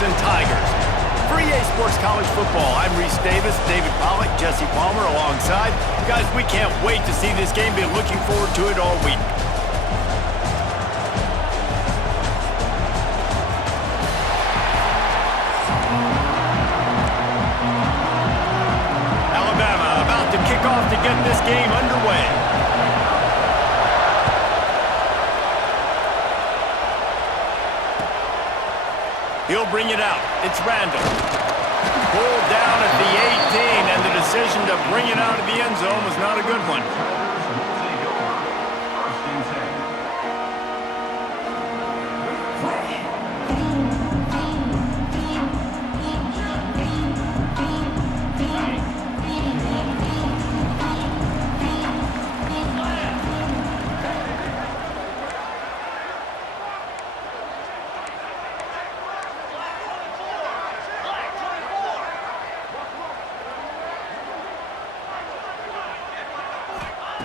Crimson Tigers. For EA Sports College Football, I'm Reese Davis, David Pollack, Jesse Palmer alongside. Guys, we can't wait to see this game. Been looking forward to it all week. Alabama about to kick off to get this game underway. He'll bring it out. It's Randall. Pulled down at the 18, and the decision to bring it out of the end zone was not a good one.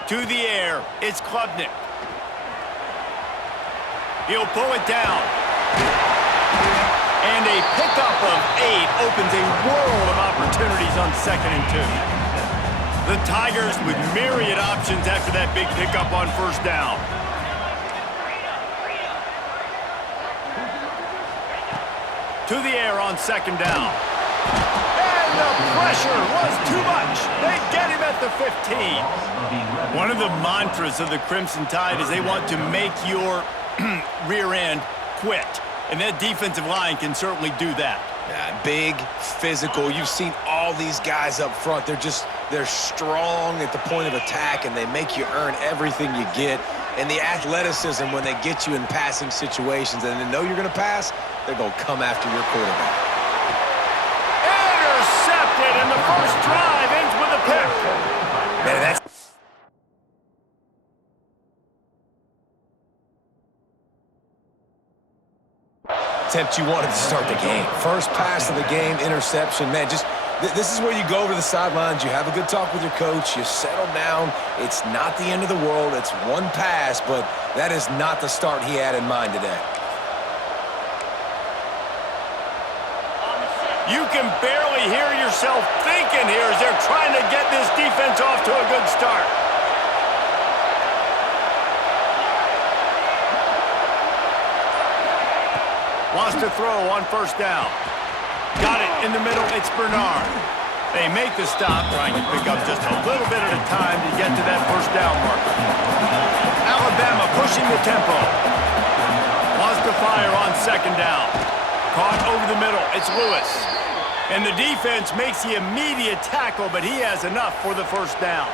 To the air, it's Klubnik. He'll pull it down. And a pickup of 8 opens a world of opportunities on 2nd and 2. The Tigers with myriad options after that big pickup on 1st down. To the air on 2nd down. And the pressure was too much. They get him at the 15. One of the mantras of the Crimson Tide is they want to make your rear end quit. And that defensive line can certainly do that. Yeah, big, physical. You've seen all these guys up front. They're strong at the point of attack, and they make you earn everything you get. And the athleticism when they get you in passing situations and they know you're going to pass, they're going to come after your quarterback. Intercepted, and the first drive ends with a pick. Man, that's... attempt you wanted to start the game. First pass of the game, interception. Man, just this is where you go over the sidelines. You have a good talk with your coach. You settle down. It's not the end of the world. It's one pass, but that is not the start he had in mind today. You can barely hear yourself thinking here as they're trying to get this defense off to a good start. Wants to throw on 1st down. Got it in the middle. It's Bernard. They make the stop, trying to pick up just a little bit at a time to get to that 1st down marker. Alabama pushing the tempo. Wants to fire on 2nd down. Caught over the middle. It's Lewis. And the defense makes the immediate tackle, but he has enough for the 1st down.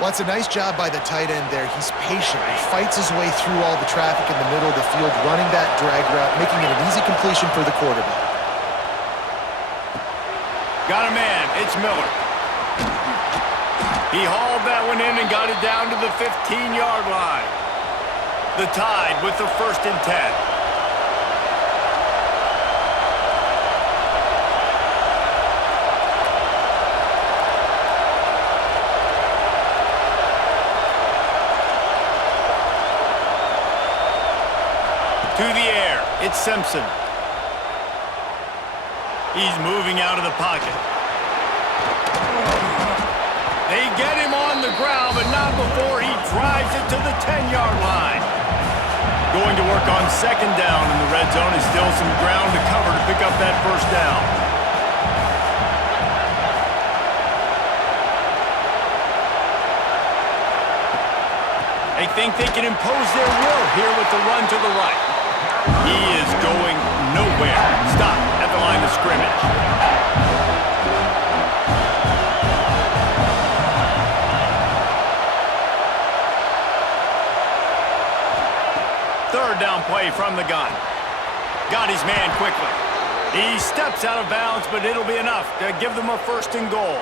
Well, it's a nice job by the tight end there. He's patient. He fights his way through all the traffic in the middle of the field, running that drag route, making it an easy completion for the quarterback. Got a man. It's Miller. He hauled that one in and got it down to the 15-yard line. The Tide with the 1st and 10. To the air, it's Simpson. He's moving out of the pocket. They get him on the ground, but not before he drives it to the 10-yard line. Going to work on 2nd down in the red zone. Is still some ground to cover to pick up that 1st down. They think they can impose their will here with the run to the right. He is going nowhere. Stop at the line of scrimmage. Third down play from the gun. Got his man quickly. He steps out of bounds, but it'll be enough to give them a 1st and goal.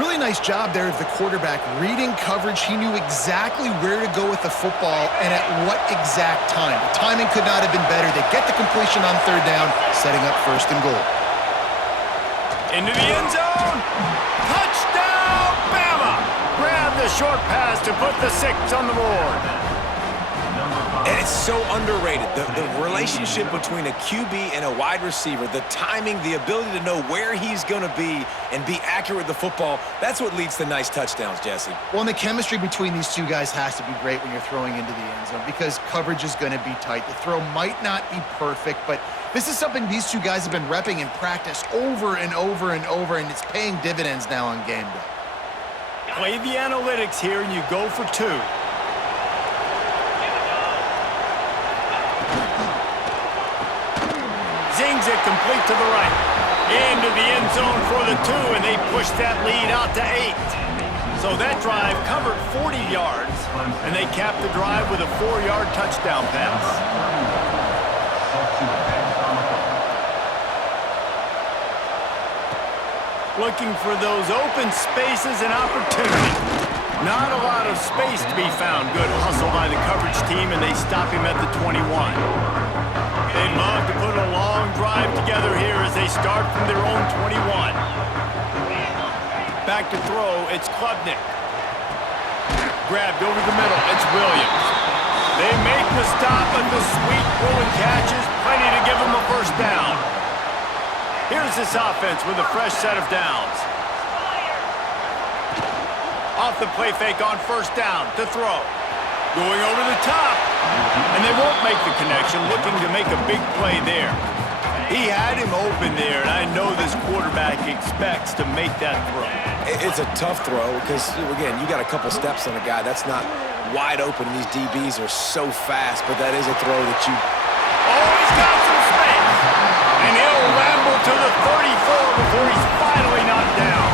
Really nice job there of the quarterback. Reading coverage, he knew exactly where to go with the football and at what exact time. The timing could not have been better. They get the completion on 3rd down, setting up 1st and goal. Into the end zone. Touchdown, Bama! Grab the short pass to put the 6 on the board. And it's so underrated. The relationship between a QB and a wide receiver, the timing, the ability to know where he's going to be and be accurate with the football, that's what leads to nice touchdowns, Jesse. Well, and the chemistry between these two guys has to be great when you're throwing into the end zone because coverage is going to be tight. The throw might not be perfect, but this is something these two guys have been repping in practice over and over and over, and it's paying dividends now on game day. Play the analytics here, and you go for two. Zings it complete to the right. Into the end zone for the two, and they push that lead out to 8. So that drive covered 40 yards, and they capped the drive with a 4-yard touchdown pass. Looking for those open spaces and opportunity. Not a lot of space to be found. Good hustle by the coverage team, and they stop him at the 21. They'd love to put a long drive together here as they start from their own 21. Back to throw, it's Klubnik. Grabbed over the middle, it's Williams. They make the stop, but the sweet throw and catch is plenty to give them a first down. Here's this offense with a fresh set of downs. Off the play fake on first down to throw. Going over the top. And they won't make the connection, looking to make a big play there. He had him open there, and I know this quarterback expects to make that throw. It's a tough throw because, again, you got a couple steps on a guy. That's not wide open. These DBs are so fast, but that is a throw that you... Oh, he's got some space. And he'll ramble to the 34 before he's finally knocked down.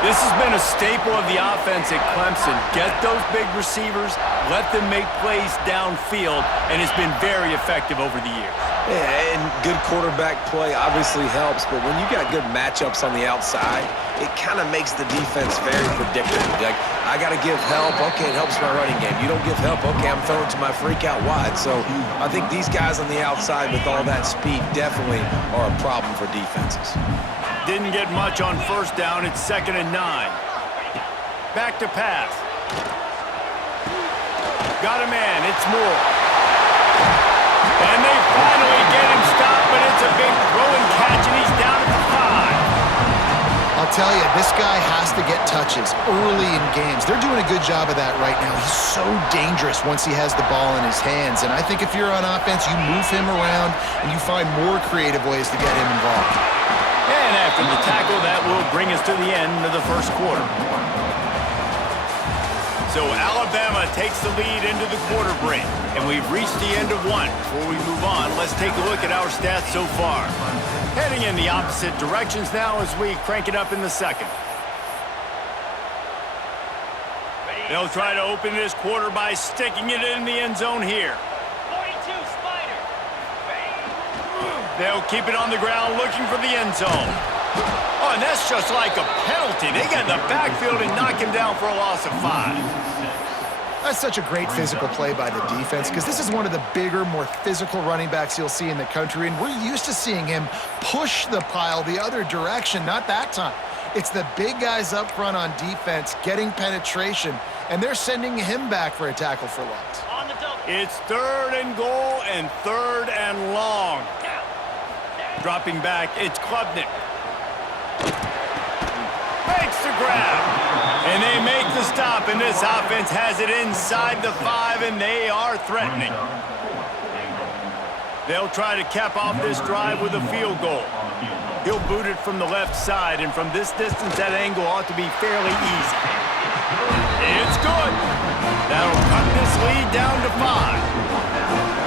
This has been a staple of the offense at Clemson. Get those big receivers, let them make plays downfield, and it's been very effective over the years. Yeah, and good quarterback play obviously helps, but when you got good matchups on the outside, it kind of makes the defense very predictable. Like, I got to give help. Okay, it helps my running game. You don't give help. Okay, I'm throwing to my freak out wide. So I think these guys on the outside with all that speed definitely are a problem for defenses. Didn't get much on first down. It's 2nd and 9. Back to pass. Got a man. It's Moore. And they finally get him stopped, but it's a big throw and catch, and he's down at the 5. I'll tell you, this guy has to get touches early in games. They're doing a good job of that right now. He's so dangerous once he has the ball in his hands. And I think if you're on offense, you move him around, and you find more creative ways to get him involved. And after the tackle, that will bring us to the end of the first quarter. So Alabama takes the lead into the quarter break, and we've reached the end of one. Before we move on, let's take a look at our stats so far. Heading in the opposite directions now as we crank it up in the second. They'll try to open this quarter by sticking it in the end zone here. 42, Spider. They'll keep it on the ground looking for the end zone. Oh, and that's just like a penalty. They get in the backfield and knock him down for a loss of 5. That's such a great physical play by the defense because this is one of the bigger, more physical running backs you'll see in the country, and we're used to seeing him push the pile the other direction. Not that time. It's the big guys up front on defense getting penetration, and they're sending him back for a tackle for loss. On the double. It's 3rd and goal and 3rd and long. Dropping back, it's Klubnik. Makes the grab. And they make the stop, and this offense has it inside the 5, and they are threatening. They'll try to cap off this drive with a field goal. He'll boot it from the left side, and from this distance, that angle ought to be fairly easy. It's good. That'll cut this lead down to 5.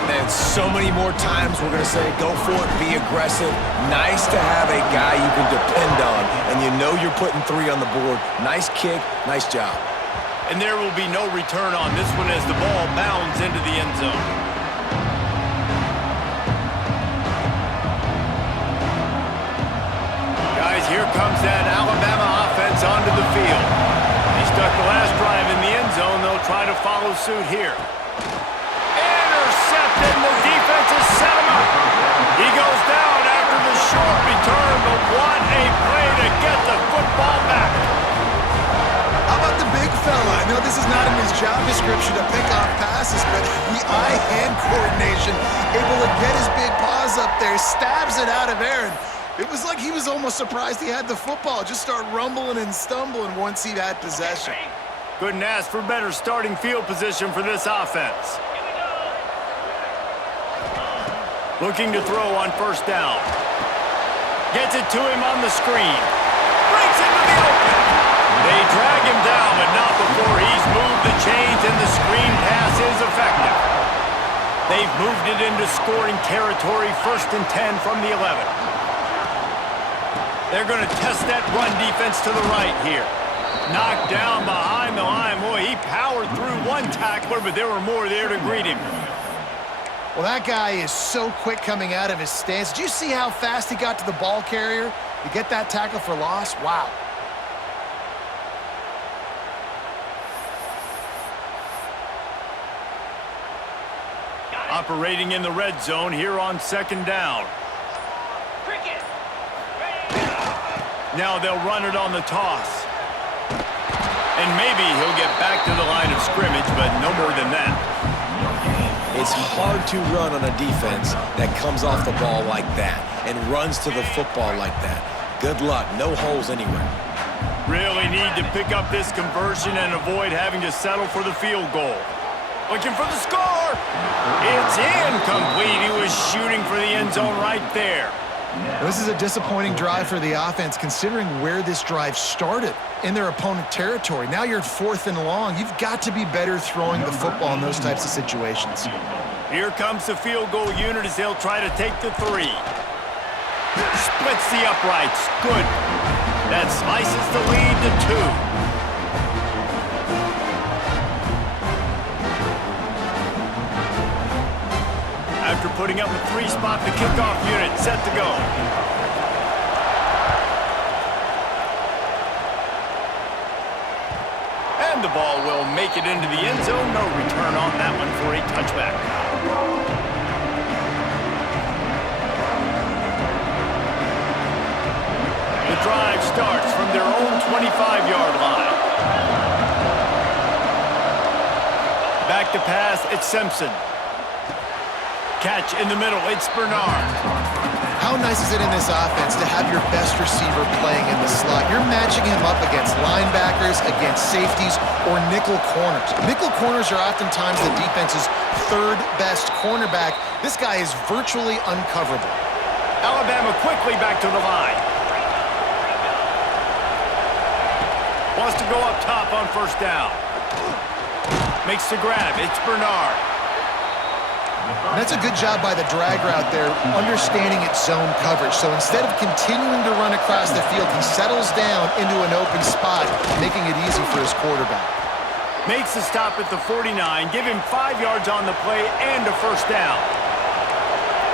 And so many more times we're going to say, go for it, be aggressive. Nice to have a guy you can depend on, and you know you're putting 3 on the board. Nice kick, nice job. And there will be no return on this one as the ball bounds into the end zone. Guys, here comes that Alabama offense onto the field. They stuck the last drive in the end zone. They'll try to follow suit here. And the defense has set him up. He goes down after the short return, but what a play to get the football back. How about the big fella? I know this is not in his job description to pick off passes, but the eye-hand coordination, able to get his big paws up there, stabs it out of Aaron. It was like he was almost surprised he had the football. Just start rumbling and stumbling once he had possession. Couldn't ask for better starting field position for this offense. Looking to throw on first down. Gets it to him on the screen. Breaks into the open. They drag him down, but not before he's moved the chains and the screen pass is effective. They've moved it into scoring territory, 1st and 10 from the 11. They're going to test that run defense to the right here. Knocked down behind the line. Boy, he powered through one tackler, but there were more there to greet him. Well, that guy is so quick coming out of his stance. Did you see how fast he got to the ball carrier to get that tackle for loss? Wow. Operating in the red zone here on 2nd down. Now they'll run it on the toss. And maybe he'll get back to the line of scrimmage, but no more than that. It's hard to run on a defense that comes off the ball like that and runs to the football like that. Good luck. No holes anywhere. Really need to pick up this conversion and avoid having to settle for the field goal. Looking for the score. It's incomplete. He was shooting for the end zone right there. This is a disappointing drive for the offense, considering where this drive started in their opponent territory. Now you're at 4th and long. You've got to be better throwing the football in those types of situations. Here comes the field goal unit as they'll try to take the 3. Splits the uprights. Good. That slices the lead to 2. After putting up a 3-spot, the kickoff unit set to go. And the ball will make it into the end zone. No return on that one for a touchback. The drive starts from their own 25-yard line. Back to pass, it's Simpson. Catch in the middle, it's Bernard. How nice is it in this offense to have your best receiver playing in the slot? You're matching him up against linebackers, against safeties, or nickel corners. Nickel corners are oftentimes the defense's 3rd best cornerback. This guy is virtually uncoverable. Alabama quickly back to the line. Wants to go up top on first down. Makes the grab, it's Bernard. That's a good job by the drag route there, understanding its zone coverage. So instead of continuing to run across the field, he settles down into an open spot, making it easy for his quarterback. Makes the stop at the 49, give him 5 yards on the play and a first down.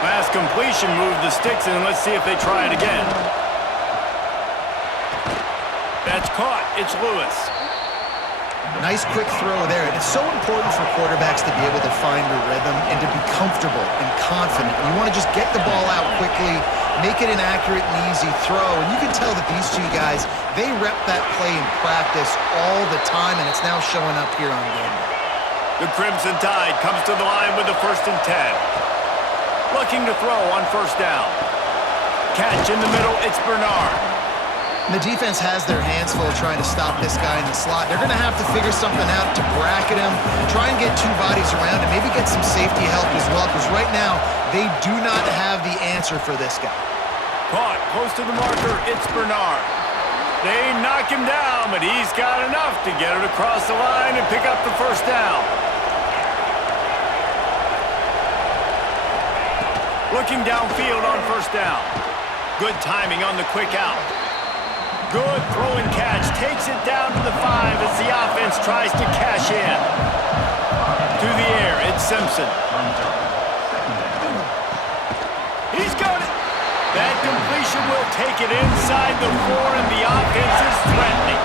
Last completion moved the sticks, and let's see if they try it again. That's caught. It's Lewis. Nice quick throw there. And it's so important for quarterbacks to be able to find a rhythm and to be comfortable and confident. You want to just get the ball out quickly, make it an accurate and easy throw. And you can tell that these two guys, they rep that play in practice all the time, and it's now showing up here on game day. The Crimson Tide comes to the line with the 1st and 10. Looking to throw on first down. Catch in the middle, it's Bernard. And the defense has their hands full trying to stop this guy in the slot. They're going to have to figure something out to bracket him, try and get 2 bodies around him, maybe get some safety help as well, because right now they do not have the answer for this guy. Caught close to the marker, it's Bernard. They knock him down, but he's got enough to get it across the line and pick up the first down. Looking downfield on first down. Good timing on the quick out. Good throw and catch. Takes it down to the 5 as the offense tries to cash in. To the air, it's Simpson. He's got it. That completion will take it inside the 4, and the offense is threatening.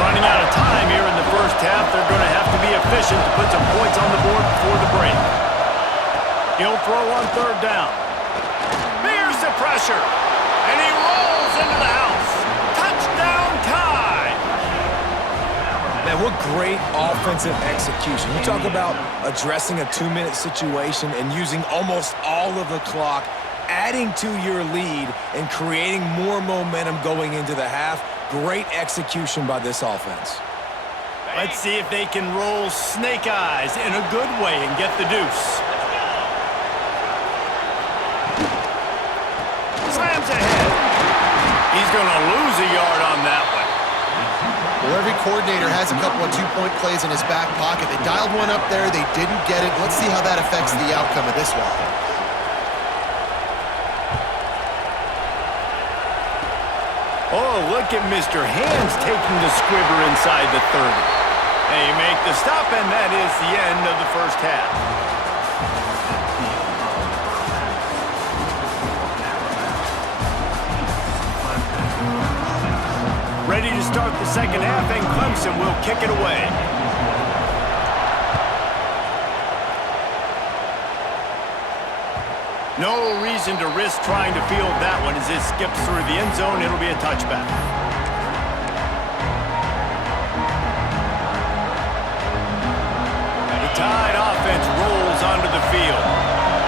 Running out of time here in the first half. They're going to have to be efficient to put some points on the board before the break. He'll throw on 3rd down. Here's the pressure. And he rolls into the house. Touchdown, Tide! Now, and what great offensive execution. You talk about addressing a 2-minute situation and using almost all of the clock, adding to your lead and creating more momentum going into the half. Great execution by this offense. Let's see if they can roll snake eyes in a good way and get the deuce. Slams ahead. He's going to lose a yard on that one. Well, every coordinator has a couple of two-point plays in his back pocket. They dialed one up there. They didn't get it. Let's see how that affects the outcome of this one. Oh, look at Mr. Hands taking the squibber inside the 30. They make the stop, and that is the end of the first half. Ready to start the second half, and Clemson will kick it away. No reason to risk trying to field that one as it skips through the end zone. It'll be a touchback. The Tide offense rolls onto the field.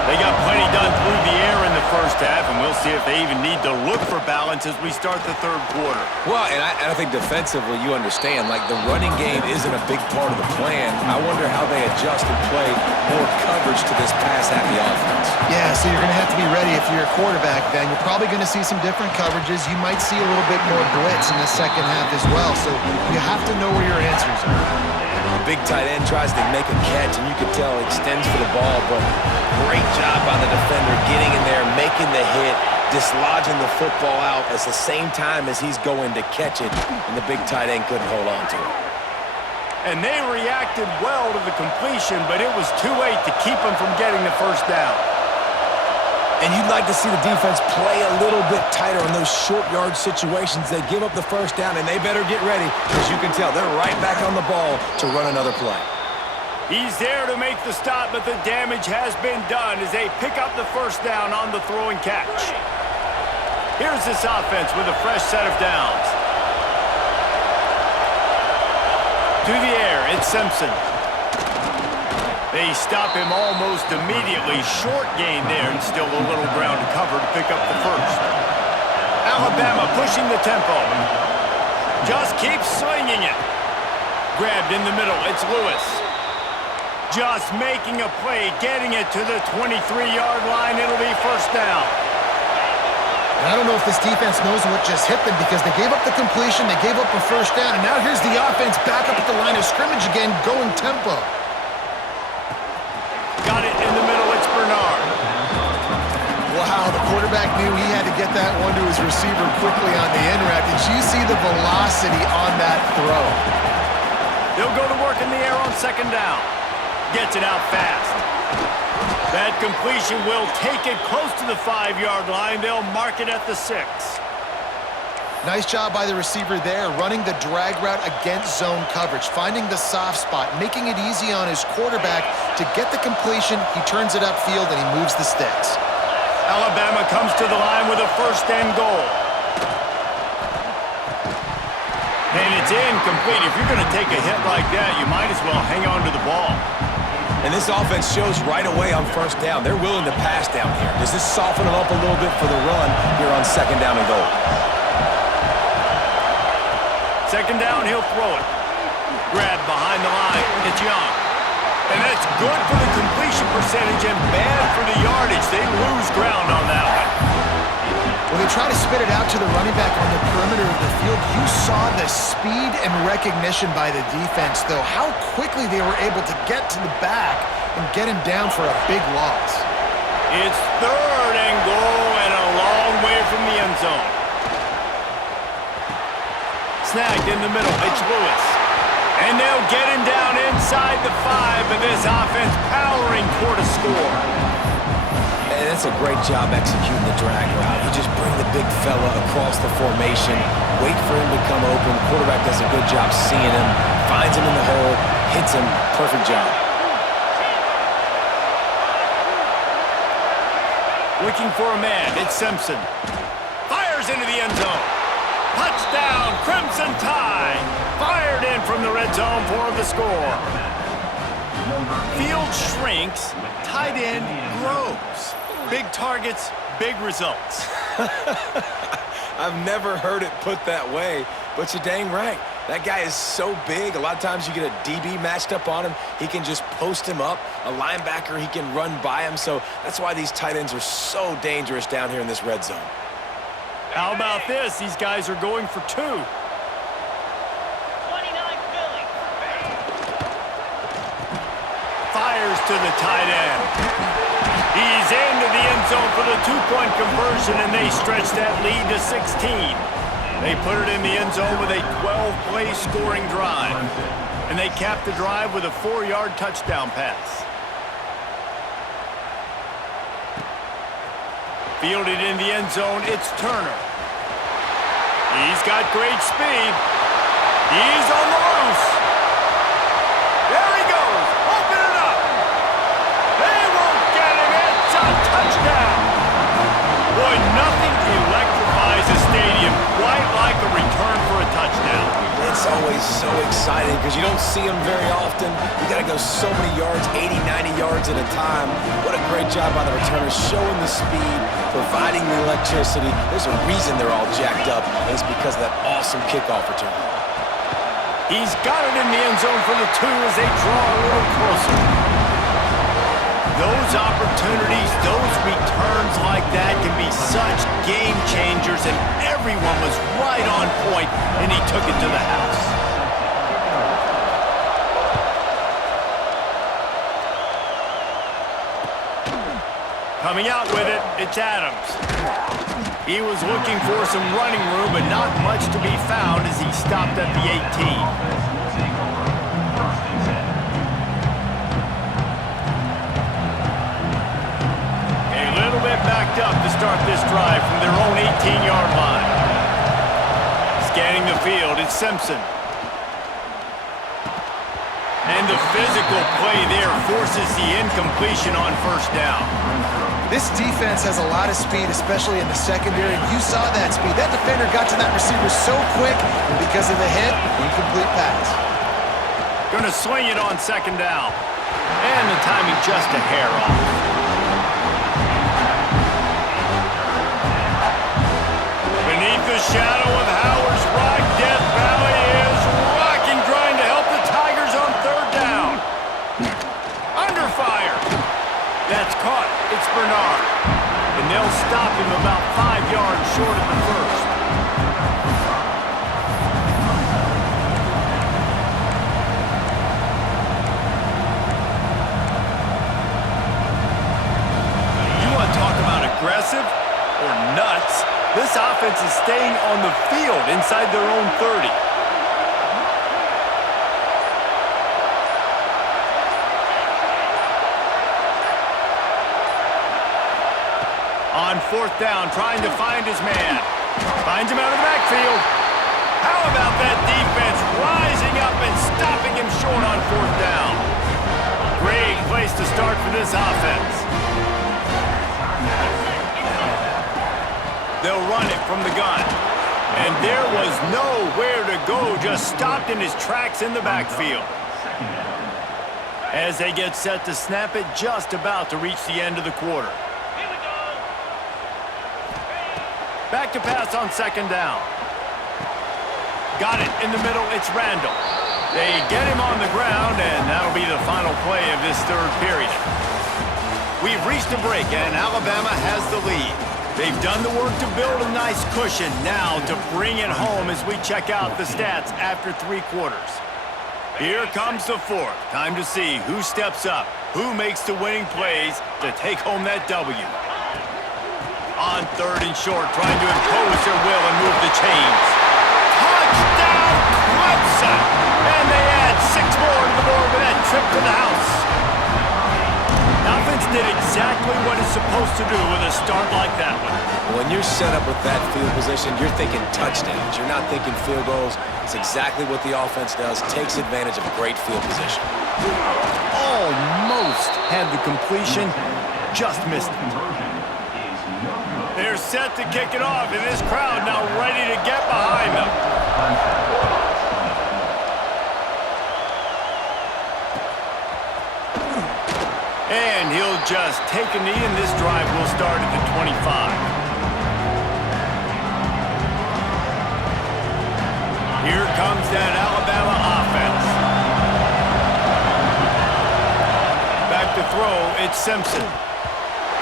They got plenty done through the air in the first half, and we'll see if they even need to look for balance as we start the third quarter. Well, and I think defensively you understand, like, the running game isn't a big part of the plan. I wonder how they adjust and play more coverage to this pass-happy offense. Yeah, so you're going to have to be ready if you're a quarterback then. You're probably going to see some different coverages. You might see a little bit more blitz in the second half as well, so you have to know where your answers are. The big tight end tries to make a catch, and you can tell he extends for the ball, but great job by the defender getting in there, making the hit, dislodging the football out at the same time as he's going to catch it, and the big tight end couldn't hold on to it. And they reacted well to the completion, but it was too late to keep them from getting the first down. And you'd like to see the defense play a little bit tighter on those short yard situations. They give up the first down, and they better get ready, because you can tell they're right back on the ball to run another play. He's there to make the stop, but the damage has been done as they pick up the first down on the throw and catch. Here's this offense with a fresh set of downs. To the air, it's Simpson. They stop him almost immediately. Short gain there, and still a little ground to cover to pick up the first. Alabama pushing the tempo. Just keeps swinging it. Grabbed in the middle, it's Lewis. Just making a play, getting it to the 23-yard line. It'll be first down. And I don't know if this defense knows what just hit them, because they gave up the completion, they gave up a first down, and now here's the offense back up at the line of scrimmage again, going tempo. Got it in the middle, it's Bernard. Wow, the quarterback knew he had to get that one to his receiver quickly on the end route. Did you see the velocity on that throw? They'll go to work in the air on second down. Gets it out fast. That completion will take it close to the 5-yard line. They'll mark it at the 6. Nice job by the receiver there, running the drag route against zone coverage, finding the soft spot, making it easy on his quarterback to get the completion. He turns it upfield, and he moves the sticks. Alabama comes to the line with a first and goal. And it's incomplete. If you're going to take a hit like that, you might as well hang on to the ball. And this offense shows right away on first down. They're willing to pass down here. Does this soften them up a little bit for the run here on second down and goal? Second down, he'll throw it. Grab behind the line. It's Young. And that's good for the completion percentage and bad for the yardage. They lose ground on that one. When they try to spit it out to the running back on the perimeter of the field, you saw the speed and recognition by the defense, though, how quickly they were able to get to the back and get him down for a big loss. It's third and goal and a long way from the end zone. Snagged in the middle, it's Lewis. And they'll get him down inside the 5, but this offense powering toward a score. And that's a great job executing the drag route. You just bring the big fella across the formation, wait for him to come open. The quarterback does a good job seeing him, finds him in the hole, hits him. Perfect job. Looking for a man, it's Simpson. Fires into the end zone. Touchdown, Crimson Tide. Fired in from the red zone for the score. Field shrinks, tight end grows. Big targets, big results. I've never heard it put that way, but you're dang right. That guy is so big. A lot of times you get a DB matched up on him. He can just post him up. A linebacker, he can run by him. So that's why these tight ends are so dangerous down here in this red zone. How about this? These guys are going for 2. 29 Philly. Fires to the tight end. He's into the end zone for the 2-point conversion, and they stretch that lead to 16. They put it in the end zone with a 12-play scoring drive. And they cap the drive with a 4-yard touchdown pass. Fielded in the end zone, it's Turner. He's got great speed. He's on the loose. There he goes. Open it up. They won't get him. It's a touchdown. Boy, nothing electrifies a stadium quite like a return for a touchdown. It's always so exciting because you don't see them very often. You got to go so many yards, 80, 90 yards at a time. What a great job by the returners, showing the speed, providing the electricity. There's a reason they're all jacked up, and it's because of that awesome kickoff return. He's got it in the end zone for the 2 as they draw a little closer. Those opportunities, those returns like that can be such game changers, and everyone was right on point, and he took it to the house. Coming out with it, it's Adams. He was looking for some running room, but not much to be found as he stopped at the 18. Backed up to start this drive from their own 18-yard line. Scanning the field, it's Simpson. And the physical play there forces the incompletion on first down. This defense has a lot of speed, especially in the secondary. You saw that speed. That defender got to that receiver so quick, and because of the hit, incomplete pass. Gonna swing it on second down. And the timing just a hair off. Beneath the shadow of Howard's Rock, Death Valley is rocking, trying to help the Tigers on third down. Under fire. That's caught. It's Bernard. And they'll stop him about 5 yards short of the first. You want to talk about aggressive or nuts? This offense is staying on the field inside their own 30. On fourth down, trying to find his man. Finds him out of the backfield. How about that defense rising up and stopping him short on fourth down? Great place to start for this offense. They'll run it from the gun. And there was nowhere to go, just stopped in his tracks in the backfield. As they get set to snap it, just about to reach the end of the quarter. Back to pass on second down. Got it in the middle, it's Randall. They get him on the ground, and that'll be the final play of this third period. We've reached a break, and Alabama has the lead. They've done the work to build a nice cushion. Now to bring it home as we check out the stats after 3 quarters. Here comes the fourth. Time to see who steps up, who makes the winning plays to take home that W. On third and short, trying to impose their will and move the chains. Touchdown, Clemson! And they add 6 more to the board with that trip to the house. Offense did exactly what it's supposed to do with a start like that one. When you're set up with that field position, you're thinking touchdowns. You're not thinking field goals. It's exactly what the offense does. Takes advantage of great field position. Almost had the completion, just missed it. They're set to kick it off, and this crowd now ready to get behind them. And he'll just take a knee, and this drive will start at the 25. Here comes that Alabama offense. Back to throw, it's Simpson.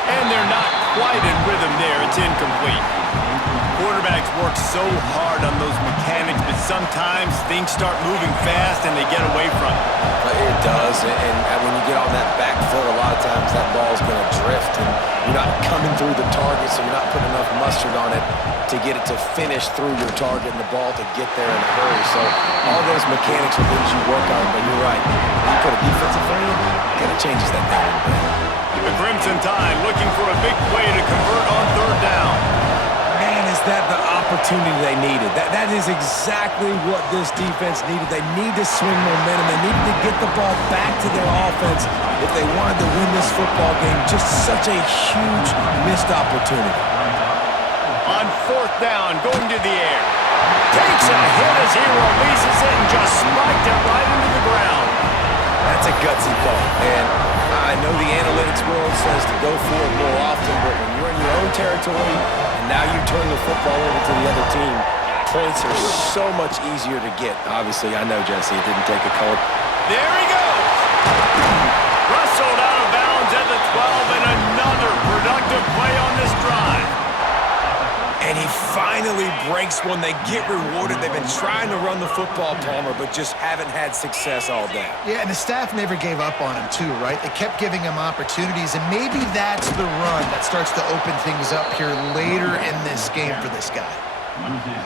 And they're not quite in rhythm there. It's incomplete. Quarterbacks work so hard on those mechanics, but sometimes things start moving fast and they get away from it. It does, and when you get on that backfill, a lot of times that ball's going to drift, and you're not coming through the target, so you're not putting enough mustard on it to get it to finish through your target and the ball to get there in a hurry. So all those mechanics are things you work on, but you're right. When you put a defense in front of you, it kind of changes that thing a little bit. The Crimson Tide looking for a big play to convert on third down. Man, is that the opportunity they needed. That is exactly what this defense needed. They need to swing momentum. They needed to get the ball back to their offense if they wanted to win this football game. Just such a huge missed opportunity. On fourth down, going to the air. Takes a hit as he releases it and just spiked it right into the ground. That's a gutsy call. And I know the analytics world says to go for it more often, but when you're in your own territory and now you turn the football over to the other team, points are so much easier to get. Obviously, I know, Jesse, it didn't take a call. There he goes. Wrestled out of bounds at the 12, and another productive play on this drive. And he finally breaks one. They get rewarded. They've been trying to run the football, Palmer, but just haven't had success all day. Yeah, and the staff never gave up on him, too, right? They kept giving him opportunities, and maybe that's the run that starts to open things up here later in this game for this guy.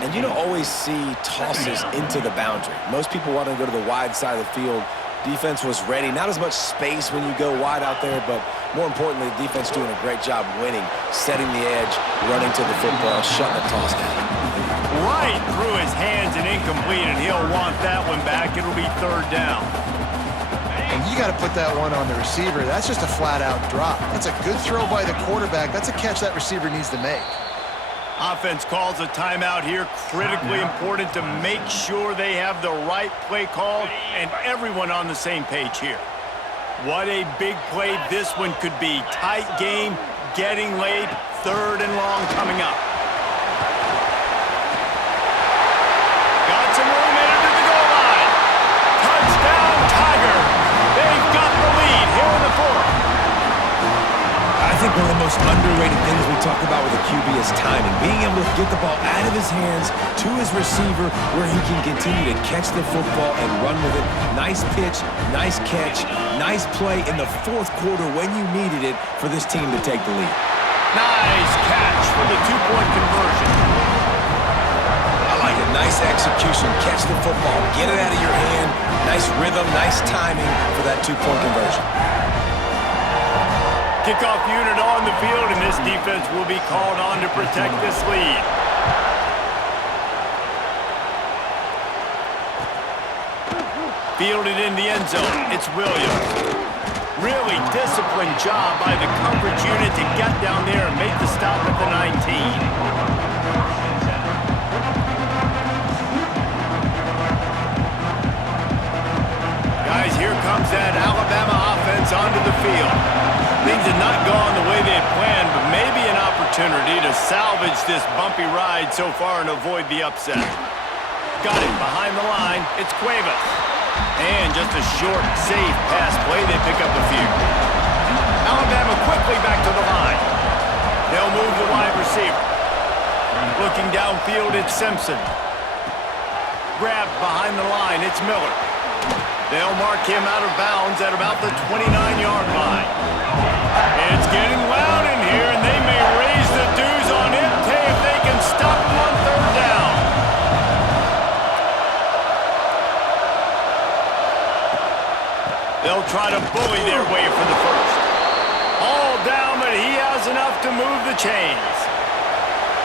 And you don't always see tosses into the boundary. Most people want to go to the wide side of the field. Defense was ready. Not as much space when you go wide out there, but more importantly, the defense doing a great job winning, setting the edge, running to the football, shutting the toss down. Right through his hands and incomplete, and he'll want that one back. It'll be third down. And you got to put that one on the receiver. That's just a flat-out drop. That's a good throw by the quarterback. That's a catch that receiver needs to make. Offense calls a timeout here. Critically important to make sure they have the right play called and everyone on the same page here. What a big play this one could be. Tight game, getting late, third and long coming up. Got some room into the goal line. Touchdown, Tiger. They've got the lead here in the fourth. I think one of the most underrated things we talk about with a QB is timing. Being able to get the ball out of his hands to his receiver where he can continue to catch the football and run with it. Nice pitch, nice catch, nice play in the fourth quarter when you needed it for this team to take the lead. Nice catch for the two-point conversion. I like it. Nice execution. Catch the football. Get it out of your hand. Nice rhythm, nice timing for that two-point conversion. Kickoff unit on the field, and this defense will be called on to protect this lead. Fielded in the end zone, it's Williams. Really disciplined job by the coverage unit to get down there and make the stop at the 19. Guys, here comes that Alabama offense onto the field. Things had not gone the way they had planned, but maybe an opportunity to salvage this bumpy ride so far and avoid the upset. Got it behind the line. It's Cuevas. And just a short, safe pass play. They pick up a few. Alabama quickly back to the line. They'll move the wide receiver. Looking downfield, it's Simpson. Grabbed behind the line, it's Miller. They'll mark him out of bounds at about the 29-yard line. It's getting loud in here, and they may raise the dues on it if they can stop him on third down. They'll try to bully their way for the first. All down, but he has enough to move the chains.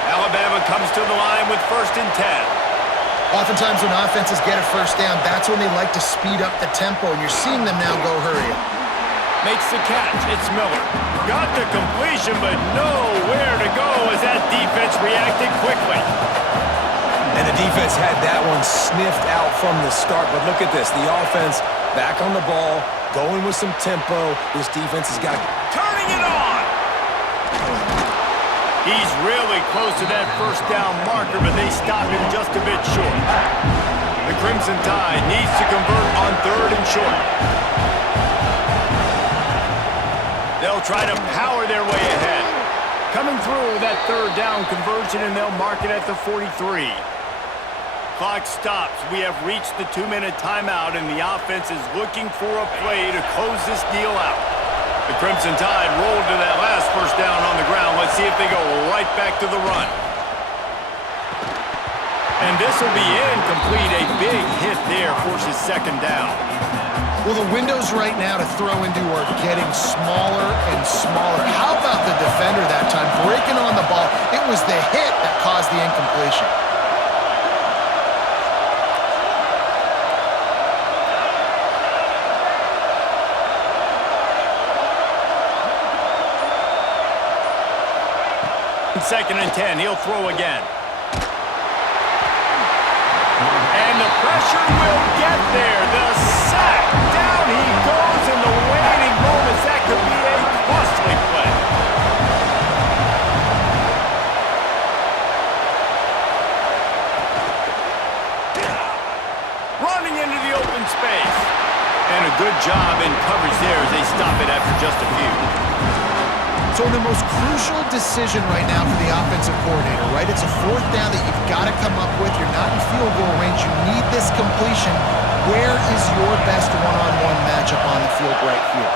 Alabama comes to the line with 1st and 10. Oftentimes when offenses get a first down, that's when they like to speed up the tempo, and you're seeing them now go hurry up. Makes the catch. It's Miller. Got the completion, but nowhere to go as that defense defense had that one sniffed out from the start, but look at this. The offense back on the ball, going with some tempo. This defense has got... Turning it on! He's really close to that first down marker, but they stop him just a bit short. The Crimson Tide needs to convert on 3rd and short. They'll try to power their way ahead. Coming through that 3rd down conversion, and they'll mark it at the 43. Clock stops. We have reached the 2-minute timeout, and the offense is looking for a play to close this deal out. The Crimson Tide rolled to that last first down on the ground. Let's see if they go right back to the run. And this will be incomplete. A big hit there forces 2nd down. Well, the windows right now to throw into are getting smaller and smaller. How about the defender that time breaking on the ball? It was the hit that caused the incompletion. Second and 10, he'll throw again. And the pressure will get there. The sack. Down he goes in the waning moments. That could be a costly play. Running into the open space. And a good job in coverage there as they stop it after just a few. So the most crucial decision right now for the offensive coordinator, right? It's a 4th down that you've got to come up with. You're not in field goal range. You need this completion. Where is your best one-on-one matchup on the field right here?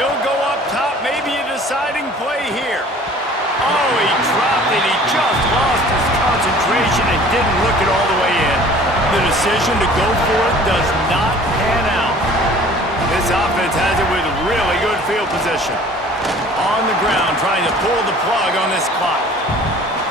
He'll go up top, maybe a deciding play here. Oh, he dropped it. He just lost his concentration and didn't look it all the way in. The decision to go for it does not pan out. This offense has it with really good field position. On the ground, trying to pull the plug on this clock.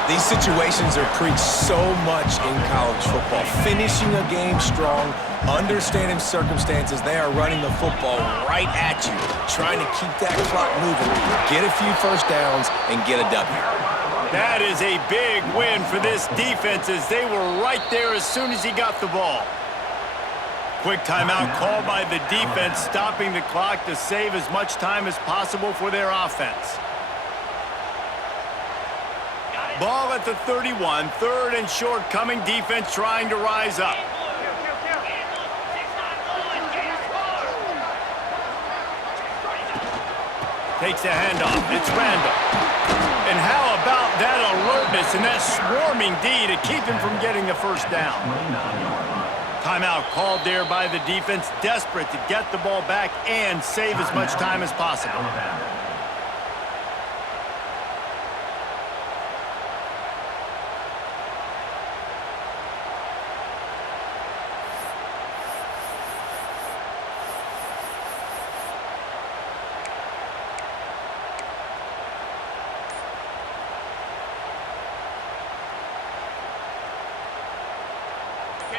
These situations are preached so much in college football. Finishing a game strong, understanding circumstances. They are running the football right at you, trying to keep that clock moving, get a few first downs, and get a W. That is a big win for this defense as they were right there as soon as he got the ball. Quick timeout called by the defense, stopping the clock to save as much time as possible for their offense. Ball at the 31, 3rd and short coming, defense trying to rise up. Takes the handoff, it's Randall. And how about that alertness and that swarming D to keep him from getting the first down? Timeout called there by the defense, desperate to get the ball back and save as much time as possible.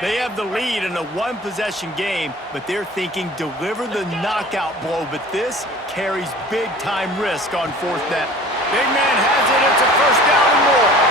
They have the lead in a 1-possession game, but they're thinking deliver the knockout blow, but this carries big-time risk on 4th down. Big man has it. It's a first down and more.